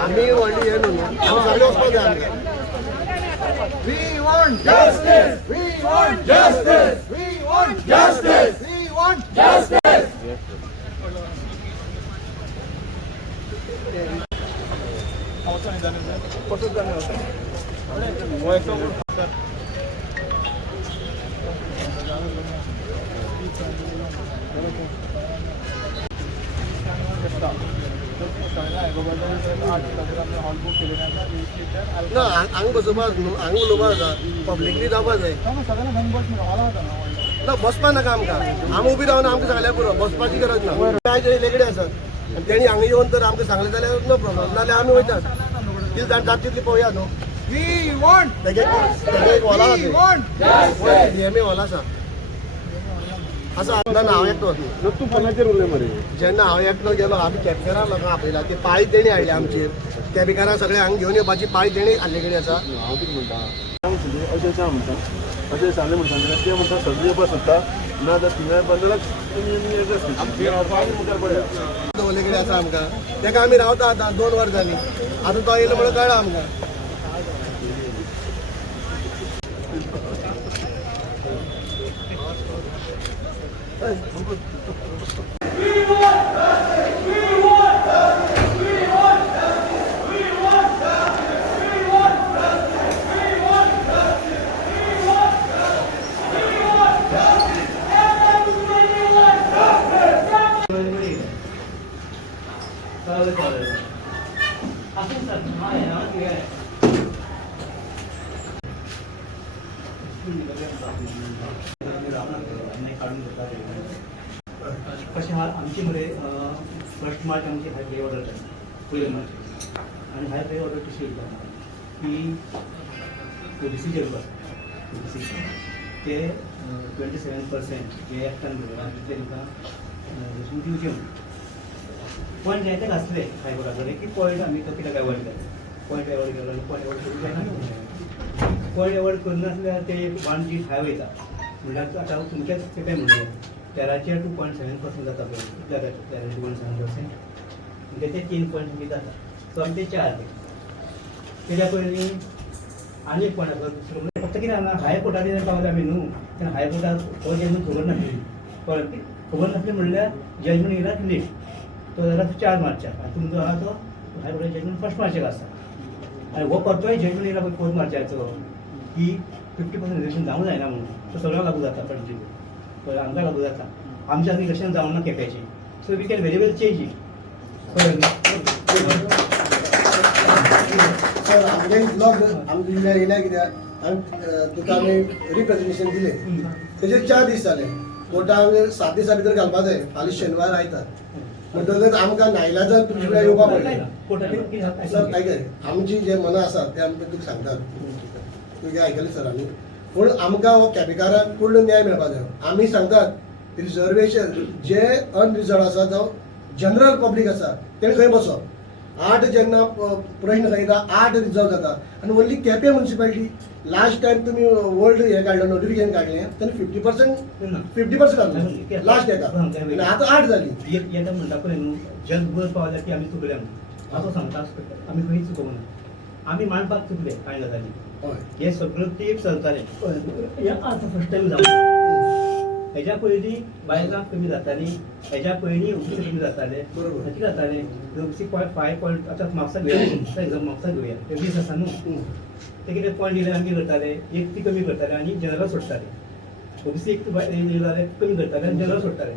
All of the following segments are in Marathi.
आम्ही वडली हे न्हू We want justice. We want justice. We want justice. We want justice. ना हांग बसोवपाक न्हू हांग उलोवपा जाता पब्लिकली जावपा जाय ना बसपा नाका आमकां आमी उबी रावन आमकां सांगल्यार पुरो बसपाची गरज ना आयज लेगडे आसात आनी तेणी हांगा येवन तर आमकां सांगलें जाल्यार नो प्रॉब्लम नाल्यार आमी वयतात कितें जाण जाता तितली पळोवया न्हू वी वॉन्ट तेगे एक हॉल आसा आसा ना हांव एकटो तूं फोनाचेर उलय मरे जेन्ना हांव एकटो गेलो आमी कॅबकारां लोकांक आपयला ती पाळी तेणी हाडली आमचेर कॅबकारां सगळे हांगा घेवन येवपाची पाळी तेणी हाडले कडेन आसा हांव कितें म्हणटा अशें सांग म्हणटा अशें सांगलें म्हणटा ते म्हणटा सगळीं येवपाक सोदता ना जाल्यार थिंगा बंदराक दवरले कडेन आसा आमकां तेका आमी रावता आतां 2 वरां जालीं आतां तो येयलो म्हणून कळ्ळां आमकां कशें आहा आमचे मरे फर्स्ट मार्च आमची हाय पे ऑर्डर जाता पयले मार्च आनी हाय पे ऑर्डर कशी येता की ओबीसी जे लोक ओबीसी ते 27% जे एकठांय भरला तांकां दिवचे पॉयंट जाय ते आसले हाय कोर्टाकडे की पॉयंट आमी तो कित्याक एवॉर्ड केलो पॉयंट एवॉर्ड केलो आनी पॉयंट एवॉर्ड करूंक जायना पॉयंट एवॉर्ड करनासल्यार ते वन जी हाय वयता म्हणल्यार आतां तुमचेच पेपे म्हणले 13.7% जाता पळय 13.7% ते 3 पॉयंट जाता सो आमी ते 4 तेज्या पयलीं आनी एक पॉयंट आसा दुसरो फक्त कितें हांगा हाय कोर्टान पावले आमी न्हू तेन्ना हाय कोर्टाक हो जजमेंट खबर नासली खबर नासली म्हणल्यार जजमेंट येयला लेट तो जाल्यार 4 मार्चाक आनी तुमचो आहा तो हाय कोर्टाचो जजमेंट 1 मार्चाक आसा आनी हो परतोय जजमेंट येयला पळय 4 मार्चाचो की 50% रिजर्वेशन जावंक जायना म्हणून तो सगळ्यांक लागू जाता कंट्री पळय आमकां लागू जाता आमच्या रिजर्वेशन जावंक ना केप्याची so we can very well change it sir आमगे ब्लॉग आमच्या येयल्या कित्याक तुका आमी रिप्रेजेंटेशन दिलें तेजे 4 दीस जाले कोर्टाक 7 दिसां भितर घालपा जाय फाल्यां शेनवार आयतार म्हणटकच आमकां नायलाजान तुमचे कडेन येवपा पडलें सर आयकय आमची जे मनां आसात ते आमी तुका सांगतात तुगे आयकलें सर आमी पूण आमकां हो कॅबकारांक पूर्ण न्याय मेळपा जाय आमी सांगतात रिजर्वेशन जे अनरिजर्व आसा जावं जनरल पब्लीक आसा तेणी खंय बसप 8 जेन्ना प्रश्न सांगितला 8 रिजर्व जाता आनी only Quepem municipality last time तुमी वर्ल्ड हे काडलें नोटिफिकेशन काडलें तेन्ना 50% घातलें लास्ट एका आनी आतां 8 जाली येता म्हणटा पळय न्हू जग बस पावल्या की आमी चुकले म्हणून असो सांगता आमी खंयच चुकोवं ना आमी मानपाक चुकले कांय गजाली हे सगळं तेप चलतालें हे आतां फर्स्ट टायम जालें हेज्या पयलीं बायलांक कमी जातालीं हेज्या पयलीं ओबीसी कमी जाताले कितें जातालें ओबीसी 5 पॉयंट आतां म्हापसा घेवया एग्जाम म्हापसा घेवया ते 20 आसा न्हू ते कितें पॉयंट दिले आमी करताले एक ती कमी करताले आनी जनरल सोडटाले ओबीसी एक जाल्यार कमी करताले आनी जनरल सोडटाले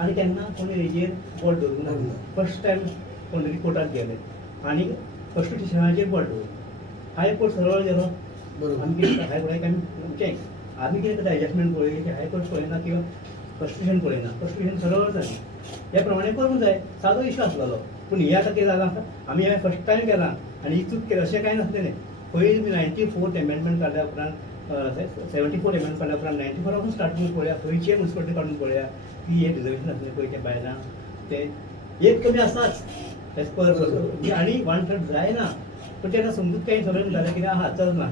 आनी केन्ना कोणी हेजेर बोट दवरूंक ना फर्स्ट टायम कोणी कोर्टाक गेले आनी कॉन्स्टिट्युशनाचेर बोट दवरलें हायकोर्ट सरळ गेलो आमी हायकोर्टाक आमी कितें करता एडजस्टमेंट पळय की हायकोर्ट पळयना किंवा कॉन्स्टिट्युशन पळयना कॉन्स्टिट्युशन सरळ जालें हे प्रमाणे करूंक जाय सादो इश्यू आसलेलो पूण हे आतां कितें जालां आमी हांवें फर्स्ट टायम केलां आनी ही चूक केली अशें कांय नासलेलें पयलीं 94 एमेंडमेंट काडल्या उपरांत 74 एमेंडमेंट काडल्या उपरांत 94 पासून स्टार्ट करून पळया खंयचे म्युनिसिपालिटी काडून पळया की हे रिजर्वेशन आसलें पळय त्या बायलांक ते एक कमी आसाच एज पर आनी 1/3 जायना पण तेन्ना समजूत काही सगळें जालें कितें आहा चलना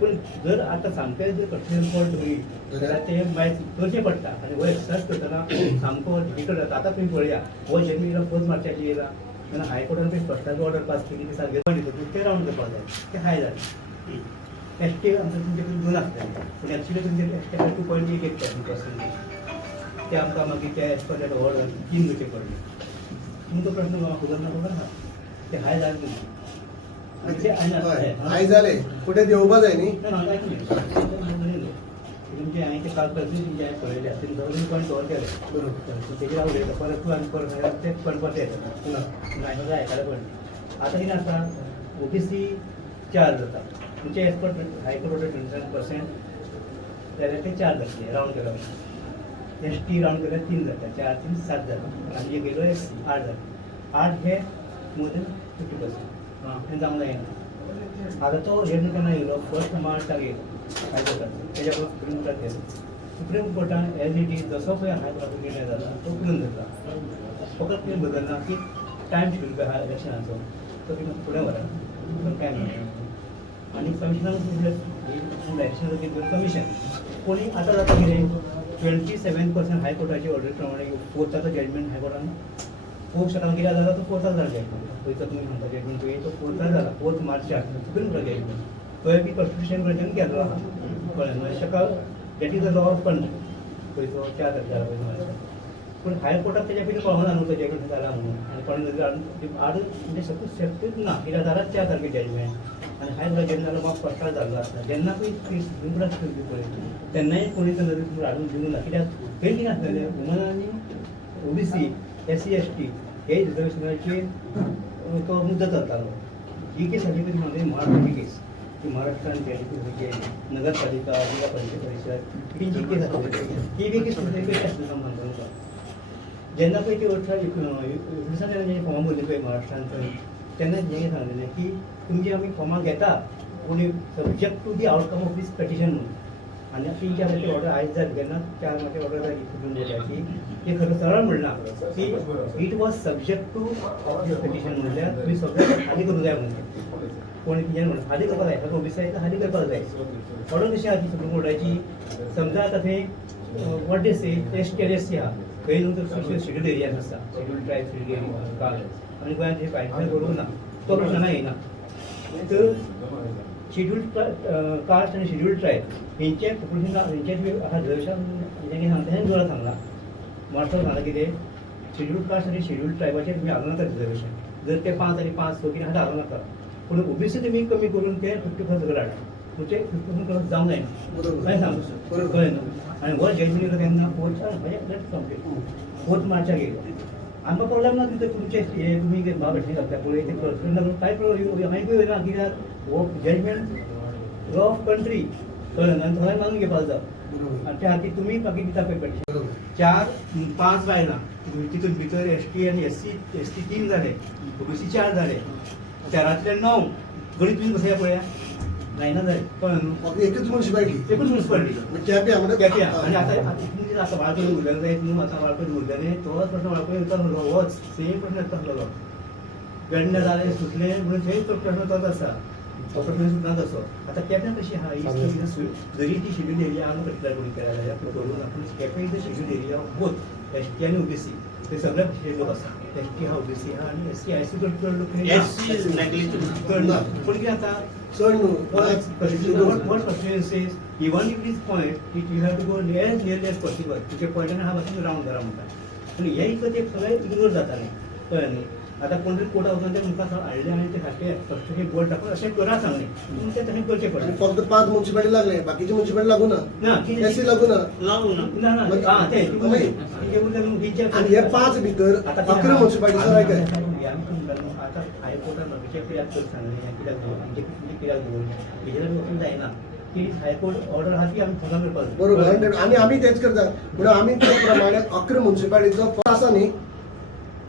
पूण जर आतां सामकें जर कस्टमर फॉल्ट होई जाल्यार ते मागीर करचें पडटा आनी हो एक्सरसायज करतना सामको डिफिकल्ट जाता. आतां तुमी पळया हो जेन्ना येयला पोस्ट मार्चाची येयला तेन्ना हायकोर्टान पळय स्पश्टाची ऑर्डर पास केली ती सारकें ते रावंड करपाक जाय ते हाय जालें. एसटी आमचे तुमचे कडेन 2 आसतले पूण एक्चुअली तुमचे एसटी 2.1% ते आमकां मागीर त्या एज पर दॅट ऑर्डर 3 करचे पडले. तुमचो प्रश्न म्हाका खबर ना खबर आहा ते हाय जालें तुमचें हाय जाले कुठे देवबा जाय न्ही. तुमचे हांवें ते काल तुमचे हांवें पळयले आसतले दोन पॉयंट दवर केले बरोबर तेजेर हांव उलयता परत तूं आनी परत तेच पॉयंट परत येता हांवें आयकलें पण आतां कितें आसा ओबीसी 4 जाता तुमचे एज पर हायकोर्ट ऑर्डर 27% जाल्यार ते 4 जातले रावंड केलो एसटी रावंड केल्यार 3 जाता 4 3 7 जाता आनी गेलो एससी 8 जाता 8 हे मोर देन 50% तें जावंक जायना. आतां तो हेड केन्ना येयलो फर्स्ट मार्चाक येयलो हायकोर्टाचो तेज्या सुप्रीम कोर्टाक गेलो सुप्रीम कोर्टान एज इट इज जसो पळय हायकोर्टाचो निर्णय जाता तो करून धरला. फकत कितें बदलना की टायम शेड्यूल पळय आहा इलेक्शनाचो तो तुमी फुडें व्हरात टायम आनी कमिशनान इलेक्शन कितें कमिशन कोणी आतां जाता कितें 27% हायकोर्टाची ऑर्डर प्रमाणे फोर्थाचो जजमेंट हायकोर्टान फोर्थ शकाल कितें जालो तो फोर्थाक जालो जजमेंट पयलीं तुमी म्हणटा जजमेंट पळय तो फोर्थाक जाला 4 मार्चाक सुप्रीम कोर्टाक जजमेंट तो बी कॉन्स्टिट्युशन कोर्टान केल्लो आहा कळ्ळें न्हू शकाल that is the law of country पळय तो 4 तारखेर पळय मार्चाक पूण हायकोर्टाक तेज्या पयलीं कळोना न्हू तो जजमेंट जाला म्हणून आनी कोणें आड म्हणजे सपोज शक्यच ना कित्याक जाल्यार 4 तारखेर जजमेंट आनी हायकोर्टाक जेन्ना जालो म्हाका फस्टाक जाल्लो आसता जेन्ना पळय सुप्रीम कोर्टाक करची पळय तेन्नाय कोणी तर हाडून दिवंक ना कित्याक थंय कितें आसलेलें वुमन आनी ओबीसी एससी एसटी हे रिजर्वेशनाची तो मुद्दत जातालो. ही केस हाची पयलीं म्हणजे महाराष्ट्राची केस ती महाराष्ट्रान म्हणजे नगरपालिका जिल्हा परिषद परिशद ही जी केस आसली ही बी केस आसली तुमकां जेन्ना पळय ती 18 जेन्ना फॉर्म भरली पळय महाराष्ट्रान थंय तेन्ना हें सांगलेलें की तुमची आमी फॉर्मां घेता पूण subject to the outcome of this petition म्हणून आनी ती ज्या खातीर ऑर्डर आयज जाली जेन्ना 4 मार्चाक ऑर्डर जाली सुप्रीम कोर्टाची ते खरें सरळ म्हणना की it was subject to this petition म्हणल्यार तुमी सगळें हाली करूंक जाय म्हणून कोणी कितें म्हणून हाली करपाक जाय तो ओबीसी आसा हाली करपाक जाय ऑर्डर कशी आहा ती सुप्रीम कोर्टाची समजा आतां थंय वॉट डे से एसटी आनी एससी आहा थंय न्हू तर शेड्यूल एरियान आसा schedule tribe schedule area caste आनी गोंयांत हे कांयच करूंक ना तो प्रश्न येयना तर शेड्यूल्ड कास्ट आनी शेड्यूल्ड ट्रायब हेंचे पॉप्युलेशन हेंचे आतां रिजर्वेशन हेंचे सांगता हें जोरां सांगला महाराष्ट्रान सांगलां कितें शेड्यूल्ड कास्ट आनी शेड्यूल्ड ट्रायबाचेर तुमी हाडूं नाका रिजर्वेशन जर ते 5 आनी 5 स कितें हाडूं नाका पूण ओबीसी तुमी कमी करून ते 50% सकयल हाडा म्हणजे 50% जावंक जायना काय सांगू कळ्ळें न्हू आनी हो जजमेंट येयलो तेन्ना फोर्थ मार्चाक येयलो आमकां प्रॉब्लेम ना तिथं तुमचे हे तुमी बाबा घालता पळय ते कांय हांवें पळय ना कित्याक हो जजमेंट लॉ ऑफ कंट्री कळ्ळें आनी थंय मागून घेवपाक जाय आनी त्या खातीर तुमी मागीर दिता पळय पेटिशन 4-5 बायलां तितून भितर एसटी आनी एसटी 3 जाले ओबीसी 4 जाले 4तले 9 गणीत तुमी कशें पळया जायना जाय कळ्ळें न्हू एकच म्युनिसिपालिटी एकूच म्युनिसिपालिटी केप्यां केप्यां आनी आतां तुमी आतां वाळपय उरलेलें जायत न्हू आतां वाळपय उरलेलें तोच प्रश्न वाळपय येता आसलो होच सेम प्रश्न येता आसलो गण्य जालें सुटलें म्हणून थंय तो प्रश्न तोच आसा हो प्रश्न सुटना तसो आतां केप्यां कशी आहा जरी ती शेड्यूल एरिया आमी कटल्यार कोणी केल्या जाल्यार करून आपूण केप्यां is the schedule area of both ST आनी ओबीसी ते सगळे पिछले लोक आसा एसटी आहा ओबीसी आहा आनी एससी आयसी चड लोक चड ना पूण कितें जाता चड न्हू what constituencies even if this point it you have to go as nearly as possible तुजे पॉयंटान हा वचून रावंड करा म्हणटा पूण हे इतलें ते सगळें इग्नोर जातालें कळ्ळें न्ही आतां कोण तरी कोर्टा वचून ते मुखार हाडलें आनी ते सारकें स्पश्टशें बोर्ड दाखोवन अशें करा सांगलें पूण तें तशें करचें पडलें फक्त 5 म्युनिसिपालिटी लागले बाकीचे म्युनिसिपालिटी लागू ना एससी लागू ना आणि हे 5 भितर 11 म्युनिसिपालिटी सर काय आतां हायकोर्टान कित्याक सांगलें कित्याक दवरलें जायना की हायकोर्ट ऑर्डर आहा ती आमी फॉलो करपाक जाय बरोबर आणि आम्ही तेच करतात म्हणून आम्ही त्या प्रमाणे 11 म्युनिसिपालिटीचो आसा न्ही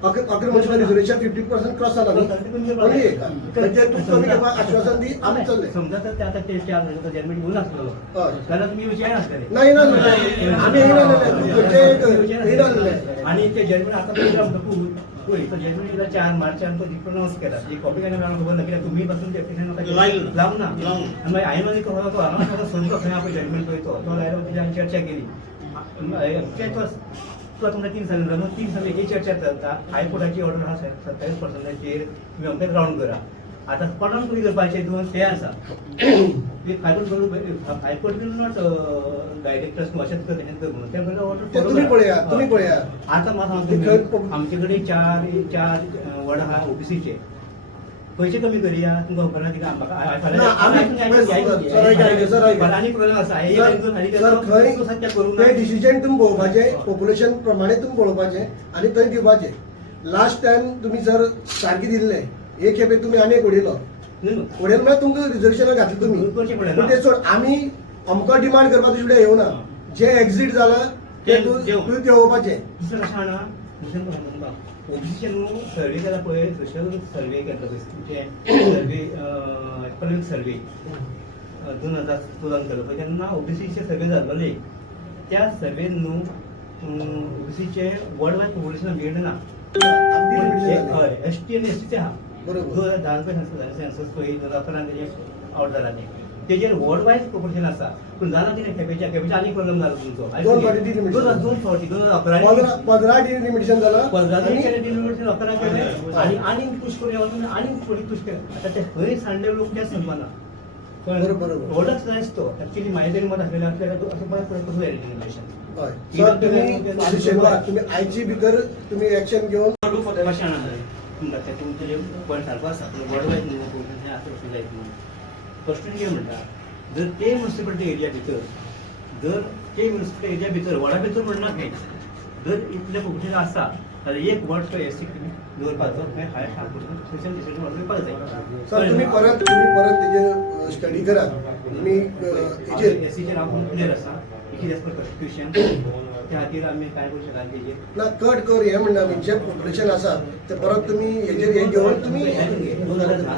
11 म्युनिसिपालिटी रिजर्वेशन 50% क्रॉस जाला न्ही ओन्ली एक म्हणजे तू कमी घेवपाक आश्वासन दी आमी चल्ले समजा तर आता ते 4 महिन्याचा जजमेंट घेऊन असलो त्याला तुम्ही विचार असतले नाही ना आम्ही येणार नाही आणि ते जजमेंट आता होय तो जजमेंट 4 मार्चान तो डिप्रोनाउन्स केला जी कॉपी केल्या मला खबर ना कित्याक तुम्ही पासून ते एप्लिकेशन लावूं ना आनी मागीर हांवें मागीर तो तो हांगा सोदलो खंय आपूण जजमेंट पळयतो तो लायलो तेजेर चर्चा केली तो तुमकां 3 सांगितलं न्हू 3 सांगले ही चर्चा चलता हायकोर्टाची ऑर्डर आहा 27%चेर तुम्ही आमकां ग्राउंड करा आता कोणाक तुम्ही करपाचे दोन ते आसा हायकोर्ट विल नॉट डायरेक्टर्स अशेंच कर हें कर म्हणून ते ते तुम्ही पळया आता म्हाका सांगता आमचे कडेन चार वड आहा ओबीसीचे पयशे कमी करया तुमकां खबर ना कित्याक आनी प्रॉब्लेम आसा ते डिसिजन तुम्ही पळोवपाचे पॉप्युलेशन प्रमाणे तुम्ही पळोवपाचे आणि थंय दिवपाचे लास्ट टाइम तुम्ही जर सारखे दिल्ले एक खेपे तुम्ही आनी एक उडयलो म्हळ्यार तुमकां रिजर्वेशनार घातले तुम्ही पूण ते सोड आमी अमको डिमांड करपा तुजे कडेन येवना जे एक्झिट जाला ते तुवें देंवोवपाचें दुसरें कशें आहा ना ओबीसीचे न्हू सर्वे केला पळय सोशल सर्वे केल्लो तुमचे सर्वे इकॉनॉमिक सर्वे 2016 केलो पळय तेन्ना ओबीसीचे सर्वे जाल्लोले त्या सर्वेन न्हू ओबीसीचे वर्ल्ड वायड पॉप्युलेशन मेळ्ळें ना हय एसटी आनी एसटीचे आहा 2010 सेन्सस पळय 2011 तेजे आउट जाला तेजेर वर्ल्ड वायड पॉप्युलेशन आसा पूण जाला कितें खेपेच्या आनी प्रॉब्लेम जालो तुमचो 2 फावटी 2011 15 डिलिमिटेशन जालां 15 डिलिमिटेशन 11 केलें आनी पुश करूया आनी थोडी पुश केलें आता ते खंय सांडले लोक तेच समजना बरोबर ओळख जाय तो ऍक्च्युअली माहिती मत आसलेलें आपल्याला असं बरें कसं डिलिमिटेशन हय सर तुम्ही शेनवार तुम्ही आयची भितर तुम्ही एक्शन घेवन कशें तुमकां ते तुमचे जे पॉयंट सारको आसा वर्ल्ड वायड न्हू पॉप्युलेशन आसा जायत म्हणून फर्स्ट कितें म्हणटा जर ते म्युनिसिपालिटी एरिया भितर जर ते म्युनिसिपालिटी एरिया भितर वडा भितर म्हणना खंय जर इतलें पॉप्युलेशन आसा जाल्यार एक वर्ड तो एससी दवरपाचो मागीर हायर स्पेशल डिसिजन ऑर्डर करपाक जाय सर तुम्ही परत तेजेर स्टडी करात तुम्ही तेजेर एससीचेर हांव क्लियर आसा it is as per constitution त्या खातीर आमी कांय करूं शकना तेजेर ना कट कर हे म्हणना आमी जे पॉप्युलेशन आसा ते परत तुम्ही हेजेर हे घेवन तुम्ही ल्हान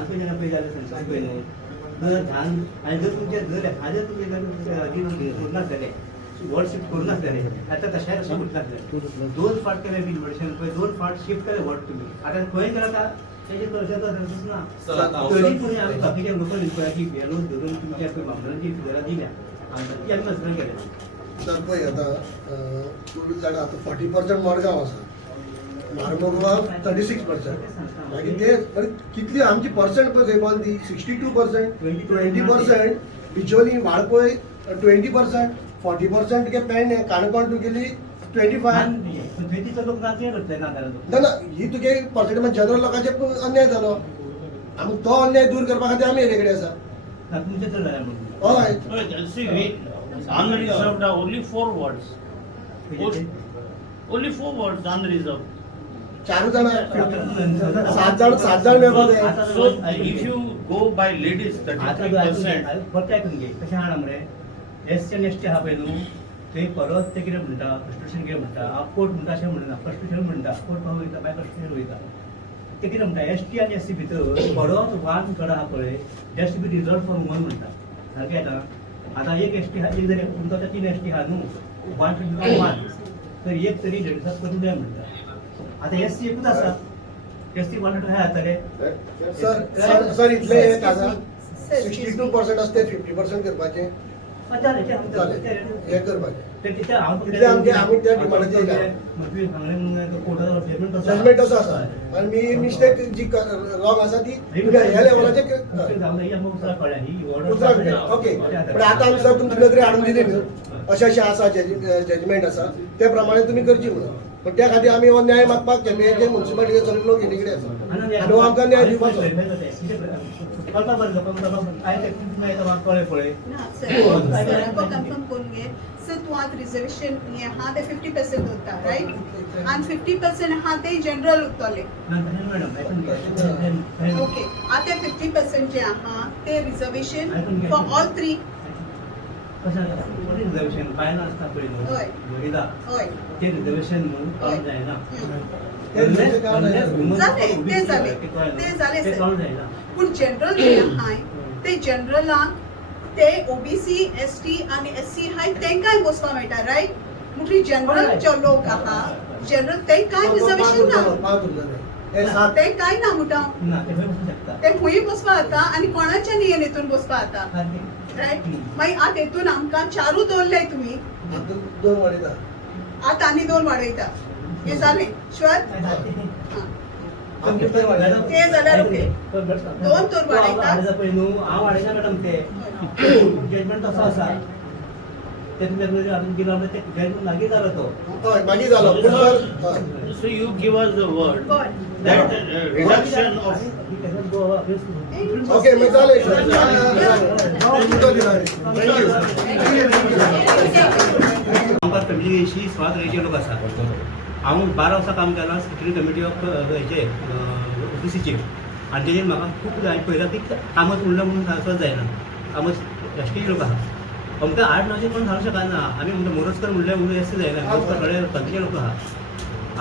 पयलीं पळय जाल्यार सेन्सस पळय न्हू जर ल्हान आनी जर तुमचे जर हाजेर तुमी उरनासलेले वर्ड शिफ्ट करून नासलेले आतां तशें तशें उरनासलें 2 फावट केलें डिलिमिटेशन पळय 2 फावट शिफ्ट केलें वर्ड तुमी आतां खंय केला तेजेर करचें सेन्सस ना तरी पूण आमी बाकीच्या लोकल इन्क्वायरी भेलो धरून तुमच्या पळय मामलांची फिगरां दिल्या ती आमी कन्सिडर केल्या सर पळय आतां तुमी जाणा आतां 40% मडगांव आसा मारमोगांव 36% मागीर ते कितली आमची पर्संट पळय खंय पावली ती 62% 20% बिचोली वाळपय 20% 40% तुगे पेडणे काणकोण तुगेली 25 लोक ना ना ही तुगे पर्संटेज जनरल लोकांचे अन्याय जालो आमी तो अन्याय दूर करपा खातीर आमी हेजे कडेन आसा तुमचे चड जाल्या हय unreserved are only 4 words. Only 4 words unreserved. 4 जाण 7 जाण मेळपाक जाय So if you go by ladies 33%. फक्त ऐकून घे कशें आहा मरे एससी आनी एसटी आहा पळय न्हू थंय परत ते कितें म्हणटा कॉन्स्टिट्यूशन कितें म्हणटा कोर्ट म्हणटा अशें म्हणना कॉन्स्टिट्यूशन म्हणटा कोर्ट भाव वयता मागीर कॉन्स्टिट्यूशन वयता ते कितें म्हणटा एसटी आनी एससी भितर परत 1 गड आहा पळय just to be reserve for woman म्हणटा सारकें येता आता एक एसटी हा एक जरी तुमचा 3 एसटी हा न्हू 1 तर एक तरी लेडीजाक करून द्या म्हणटा आता एससी एकूच आसा एसटी 1 हे जातले सर इतले एक आसा 62% असते 50% करपाचे हे करपाचे इतले आमी त्या डिमांडाचेर जजमेंट असो आसा आनी मी मिस्टेक जी रॉंग आसा ती ह्या लेवलाचेर ओके पण आतां आमी सर तुमचे नदरे हाडून दिली न्हू अशें आसा जजमेंट आसा त्या प्रमाणे तुमी करची म्हणून पण त्या खातीर आमी हो न्याय मागपाक केन्ना म्युनिसिपालिटीचे सगळे लोक हेजे कडेन आसा आनी हो आमकां न्याय दिवपाचो सर तू आज रिजर्वेशन हा ते 50% होता राईट आणि 50% हा ते जनरल उरतले ओके आता 50% जे आहा ते रिजर्वेशन फॉर ऑल 3 रिजर्वेशन बायला आसता पळय न्हू हय ते रिजर्वेशन न्हू काउंट जायना ते झाले पूण जनरल जे आहाय ते जनरलाक ते ओबीसी एसटी आणि एससी हाय तेंकाय बसपा मेळटा राईट मुठी जनरल जो लोक आहा जनरल ते काय रिझर्वेशन ना पांच उरलेले हे सात ते काय ना मुटा ना ते खंय बसूंक शकता ते खुंय बसपा आता आणि कोणाच्या नियनेतून बसपा आता सारकें. राईट मागीर आतां हेतून आमकां चारू दवरले तुम्ही आता दोन वाडीता आतां आनी 2 वाडयता हे जालें शुअर ते जाल्यार ओके. दोन तर वाडयतात. पळय न्हू हांव वाडयता मॅडम ते जजमेंट तसो आसा ते तुमच्या हातून दिलो ते जजमेंट लागीं जालो तो हय मागीर जालो पूण सर हय. So you give us the word बरं. that reduction of ओके मग चालेल आमकां फॅमिलीशी स्वाद रेचे लोक आसा हांव 12 वर्सां काम केलां सेक्रेटरी कमिटी ऑफ हेचे ओबीसीचे आनी तेजेर म्हाका खूब हांवें पळयलां की कामच उरलं म्हणून सांगपाक जायना कामच राष्ट्रीय लोक आहा अमकां 8-9 कोण सांगूंक शकना आमी म्हणटा मोरजकर म्हणलें म्हणून एस जायना मोरजकर थोडे पंचचे लोक आहा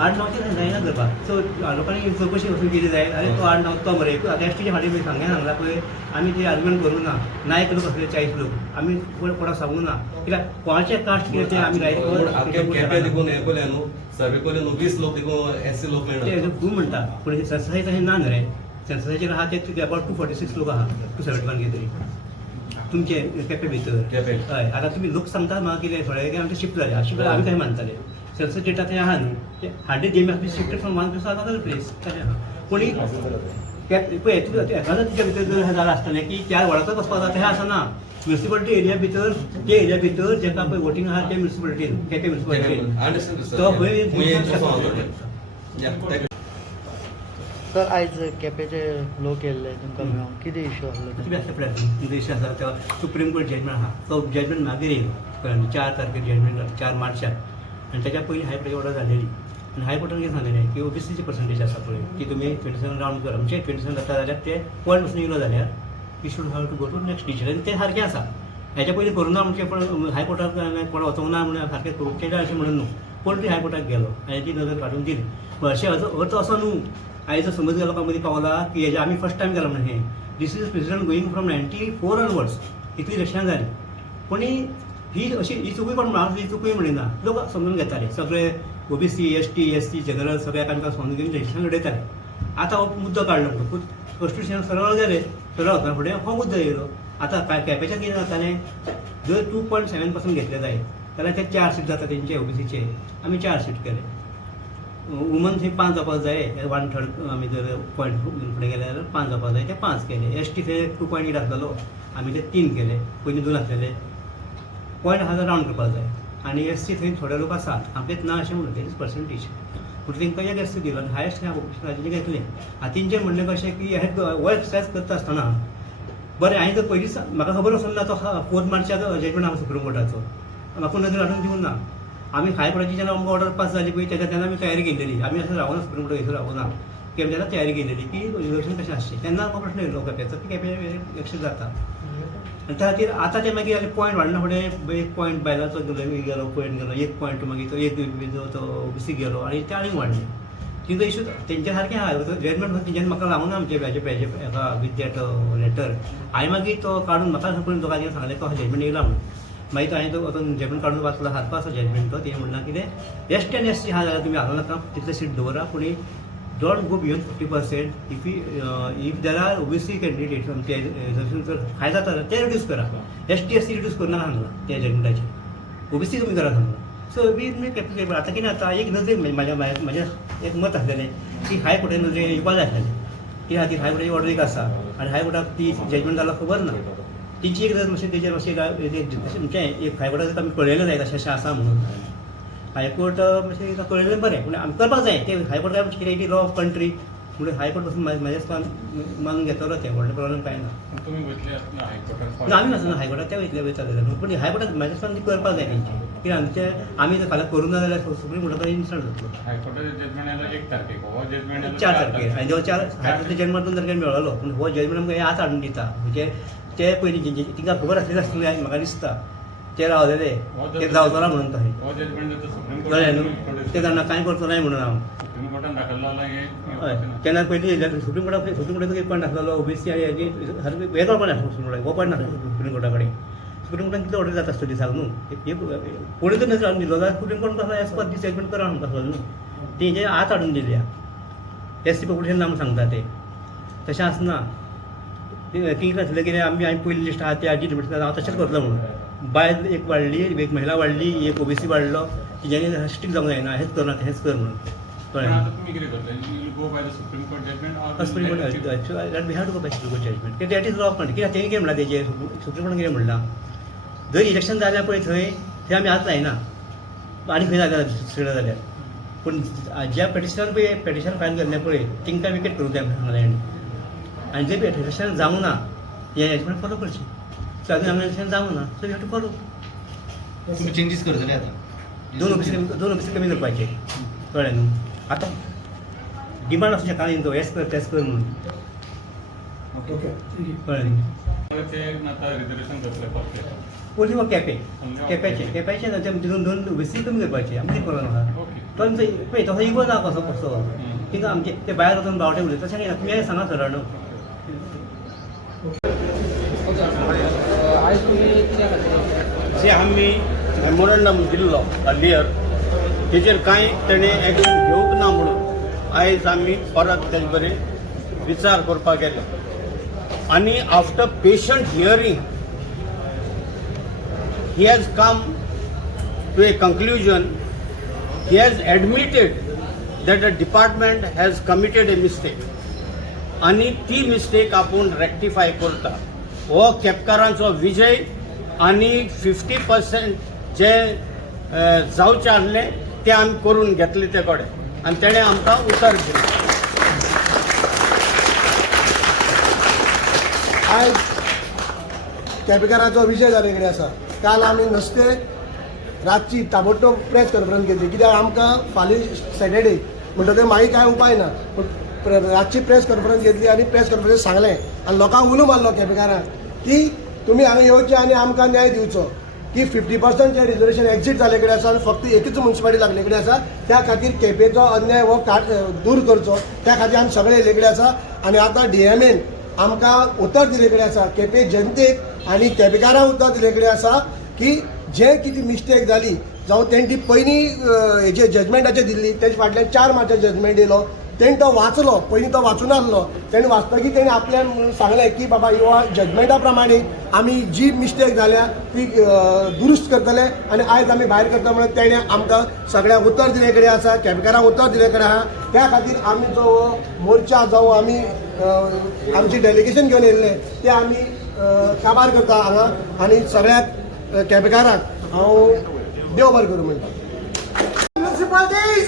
8-9 जायना करपाक सो लोकांनी चवकशी वसून केली जाय अरे तो 8-9 तो मरे एसटीच्या फाटीं पळय सांगला पळय आमी ती आर्ग्युमेंट करूं ना नायक लोक असले 40 लोक आमी कोणाक सांगूं ना कित्याक कोणाचें कास्ट कितें तें आमी केप्यां देखून हें कोलें न्हू सर्वे कोलें न्हू 20 लोक देखून एससी लोक मेळना तूं म्हणटा पूण सेन्ससाचें तशें ना न्हू रे सेन्ससाचेर आहा ते अबाउट 246 लोक आहा 271 कितें तरी तुमचे केपें भितर केपें. हय आतां तुमी लोक सांगता म्हाका कितें थोडे आमचे शिफ्ट जाले शिफ्ट आमी खंय मानताले सेन्सस डेटा थंय आहा न्हू ते हार्डली गेम आहा shift from one place to another place तशें आहा कोणी पळय एखादो तुज्या भितर जर हें जालां आसतलें की त्या वळखच वचपाक जाता तें आसना म्युनिसिपालिटी एरिया भितर ते एरिया भितर जेका पळय वोटींग आहा ते म्युनिसिपालिटीन केपें म्युनिसिपालिटीन तो खंय सर आयज केपेचे लोक येयल्ले तुमकां मेळोंक कितें इश्यू आसलो कितें आसता प्रॅझेंट देश आसा तो सुप्रीम कोर्ट जजमेंट आहा तो जजमेंट मागीर येयलो कळ्ळें 4 तारखेर जजमेंट 4 मार्चाक आनी तेच्या पयलीं हायकोर्टाची ऑर्डर जालेली आनी हायकोर्टान कितें सांगलेलें की ओबीसीची पर्संटेज आसा पळय की तुमी 27 रावंड करा म्हणजे 27 जाता जाल्यार ते पॉयंट वचून येयलो जाल्यार you should have to go to next decision आनी तें सारकें आसा हेच्या पयलीं करूना म्हणजे पण हायकोर्टाक कोण वचोंक ना म्हणून सारकें करूंक तें अशें म्हणून न्हू कोण ती हायकोर्टाक गेलो आनी ती नजर काडून दिली पूण अशें अर्थ असो न्हू आयज समज लोकां मदीं पावला की हेजे आमी फर्स्ट टायम केला म्हणून हें this is president going from 94 onwards इतली इलेक्शनां जाली पूण ही अशी ही चुकूय कोण हांव ही चुकूय म्हणिना लोक समजून घेताले सगळे ओबीसी एसटी एससी जनरल सगळ्याक आमकां समजून घेवन इलेक्शन लडयताले आतां हो मुद्दो काडलो म्हणून कॉन्स्टिट्युशन सरळ गेले सरळ वचना फुडें हो मुद्दो येयलो आतां केपेचें कितें जातालें जर 2.7% घेतले जायत जाल्यार ते 4 सीट जाता तेंचे ओबीसीचे आमी 4 सीट केले वुमन थंय 5 जावपाक जाय 1/3 आमी जर पॉयंट फुडें गेले जाल्यार 5 जावपाक जाय ते 5 केले एसटी थंय 2.8 आसलेलो आमी ते 3 केले पयलीं 2 आसलेले पॉयंट आहा जाल्यार रावंड करपाक जाय आनी एसटी थंय थोडे लोक आसा आमचेच ना अशें म्हणून तेच पर्संटेज पूण तेंकां एक एसटी दिलो आनी हायस्ट राजकीय घेतले आतां तेंचें म्हणणें कशें की हे हो एक्सरसायज करता आसतना बरें हांवें जर पयलींच म्हाका खबर आसूं ना तो 4 मार्चाक जजमेंट आहा सुप्रीम कोर्टाचो म्हाका नजर हाडून दिवं ना आमी हायकोर्टाची जेन्ना आमकां ऑर्डर पास जाली पळय तेन्ना आमी तयारी केल्लेली आमी असो रावना सुप्रीम कोर्टाक थंयसर रावना की तेन्ना तयारी केल्लेली की इलेक्शन कशें आसचें तेन्ना आमकां प्रश्न येयलो केपेचो की केपे इलेक्शन जाता आनी त्या खातीर आतां ते मागीर पॉयंट वाडना फुडें 1 पॉयंट बायलाचो गेलो पॉयंट गेलो 1 पॉयंट मागीर तो 1 तो ओबीसी गेलो आनी ते आनीक वाडले तिजो इश्यू तेंचे सारकें आहा जजमेंट तेंच्यानी म्हाका लागूना आमचे पेजे हेका विथ दॅट लेटर हांवें मागीर तो काडून म्हाका पयलीं दोगांनी सांगलें तो जजमेंट येयला म्हणून मागीर हांवें तो वचून जजमेंट काडून वाचलो हातपा आसा जजमेंट तो तें म्हणना कितें एसटी आनी एससी आहा जाल्यार तुमी हालो नाका तितले सीट दवरा पूण don't go beyond 50% if there are OBC candidate आमचे रिजर्वेशन जर हाय जाता जाल्यार ते रिड्यूस करा एसटी एससी रिड्यूस करनाका सांगला त्या जजमेंटाचेर ओबीसी तुमी करा सांगला सो वी कॅपिटल आतां कितें जाता एक नजर म्हाजें एक मत आसलेलें की हायकोर्टान नजरेन येवपा जाय आसलेलें कित्या खातीर हायकोर्टाची ऑर्डर एक आसा आनी हायकोर्टाक ती जजमेंट जालो खबर ना तेंची एक जर मातशें तेजेर मातशें म्हणजे एक हायकोर्टाक आमी कळयलें जाय अशें आसा म्हणून हायकोर्ट मातशें कळयलें बरें पूण आमी करपाक जाय ते हायकोर्ट काय मातशें कितें लॉ ऑफ कंट्री म्हणून हायकोर्ट पासून म्हाज्या मानून घेतलो तें व्हडलें प्रॉब्लेम कांय ना तुम्ही वयतले आसतना हायकोर्टात आमी नासतना हायकोर्टाक ते वयतले पूण हायकोर्टाक म्हाज्या दिसता ती करपाक जाय तेंची कित्याक आमचे आमी जर फाल्यां करूं ना जाल्यार सुप्रीम कोर्टाचो इन्सल्ट जातलो हायकोर्टाचे जजमेंट आयलो 1 तारखेक हो जजमेंट 4 तारखेर आनी जो 4 हायकोर्टाचो जजमेंट 2 तारखेर मेळलो पूण हो जजमेंट आमकां आज हाडून दिता म्हणजे ते पयलीं तिंका खबर आसलेली आसतलें म्हाका दिसता ते रावलेले ते जावचो ना म्हणून तशें हो जजमेंट जर सुप्रीम कळ्ळें न्हू ते कारणान कांय करचो नाही म्हणून हांव सुप्रीम कोर्टान दाखल जालां हय हे तेन्ना पयलीं सुप्रीम कोर्टाचो एक पॉयंट आसलेलो ओबीसी आनी हेजी वेगळो पॉयंट आसलो सुप्रीम कोर्टाक हो पॉयंट नासलो सुप्रीम कोर्टा कडेन सुप्रीम कोर्टान कितें ऑर्डर जाता आसतली सांग न्हू फुडें जर नजर हाडून दिलो जाल्यार सुप्रीम कोर्ट कसो एज पर दी जजमेंट करा म्हणटा न्हू तेजे आत हाडून दिल्या एस टी पॉप्युलेशन नाम सांगता ते तशें आसना कितें आसलें कितें आमी पयली लिस्ट आहा ती आजी लिमिट हांव तशेंच करतलो म्हणून बायल एक वाडली एक महिला वाडली एक ओबीसी वाडलो तेज्यानी स्ट्रिक्ट जावंक जायना हेंच कर ना तेंच कर म्हणून पण कळ्ळें आता तुम्ही किती करता you go by the supreme court judgement or supreme court we have to go by supreme court judgement कित्याक दॅट इज लॉ पण कित्याक तेणी कितें म्हणलां तेजेर सुप्रीम कोर्टान कितें म्हणलां जर इलेक्शन जाल्यार पळय थंय आमी आतां जायना आनी खंय जाल्यार जाल्यार पूण ज्या पेटिशनान पळय पेटिशन फायल केल्लें पळय तेंकां विकेट करूं जाय सांगलें आनी जे पेटिशन जावं ना हे जजमेंट फॉलो करची सो अजून हांगा इलेक्शन जावं ना so you have to follow तुम्ही चेंजीस करतले आता दोन ऑफिस कमी करपाचे कळ्ळें न्हू आतां डिमांड आसूं शकना तेंचो हेच कर तेच कर म्हणून ओके कळ्ळें न्ही ते आता रिझर्वेशन करतले फक्त पयलीं मग केप्याचे ना ते दोन ओबीसी कमी करपाचे आमी कितें करना म्हाका ओके तो पळय तसो इगो ना कसो कसो तिका आमचे ते भायर वचून बावटे उलयता तशें कितें तुमी सांगा सरळ न्हू जे आम्ही मेमोरंडम दिल्लो अर्लियर तेजेर कांय तेणे एक्शन घेवंक ना म्हणून आयज आमी परत तेजे बरें विचार करपाक गेले आनी after patient hearing he has come to a conclusion. He has admitted that the department has committed a mistake. आणि ती मिस्टेक आपण रेक्टिफाय करता हो केपकारांचो विजय आणि 50% जे जावचे आसले ते आमी करून घेतले ते कडेन आनी तेणें आमकां उतर दिलें. आज केपेकाराचो विजय जाले कडेन आसा. काल आमी नुस्ते रातची ताबडतोब प्रेस कॉन्फरन्स घेतली कित्याक आमकां फाल्यां सॅटर्डे म्हणटकीर मागीर कांय उपाय ना पूण रातची प्रेस कॉन्फरन्स घेतली आनी प्रेस कॉन्फरन्स सांगलें आनी लोकांक उलो मारलो केपेकारांक की तुमी हांगा येवचें आनी आमकां न्याय दिवचो की 50% जे रिजर्वेशन एक्झीट जाले कडेन आसा आनी फक्त एकूच म्युन्सिपालिटी लागले कडेन आसा त्या खातीर केपेचो अन्याय हो दूर करचो त्या खातीर आमी सगळे येले कडेन आसा आनी आतां डीएमएन आमकां उतर दिले कडेन आसा केपे जनतेक आनी केपेकारांक उतर दिले कडेन आसा की जे कितें मिस्टेक जाली जावं तेणी पयलीं हेजे जजमेंटाचेर दिल्ली तेजे फाटल्यान 4 मार्चाचो जजमेंट येयलो तेणी तो वाचलो पयलीं तो वाचून आसलो तेणी वाचतकीर तेणी आपल्यान सांगलें की बाबा ह्यो जजमेंटा प्रमाणे आमी जी मिस्टेक जाल्या ती दुरुस्त करतले आनी आयज आमी भायर करता म्हणून तेणें आमकां सगळ्यांक उतर दिले कडेन आसा केपेकारांक उतर दिले कडेन आहा त्या खातीर आमी जो मोर्चा जावं आमी आमची डेलिगेशन घेवन येयल्ले ते आमी काबार करता हांगा आनी सगळ्याक केपेकारांक हांव देव बरें करूं म्हणटा. म्युन्सिपालिटी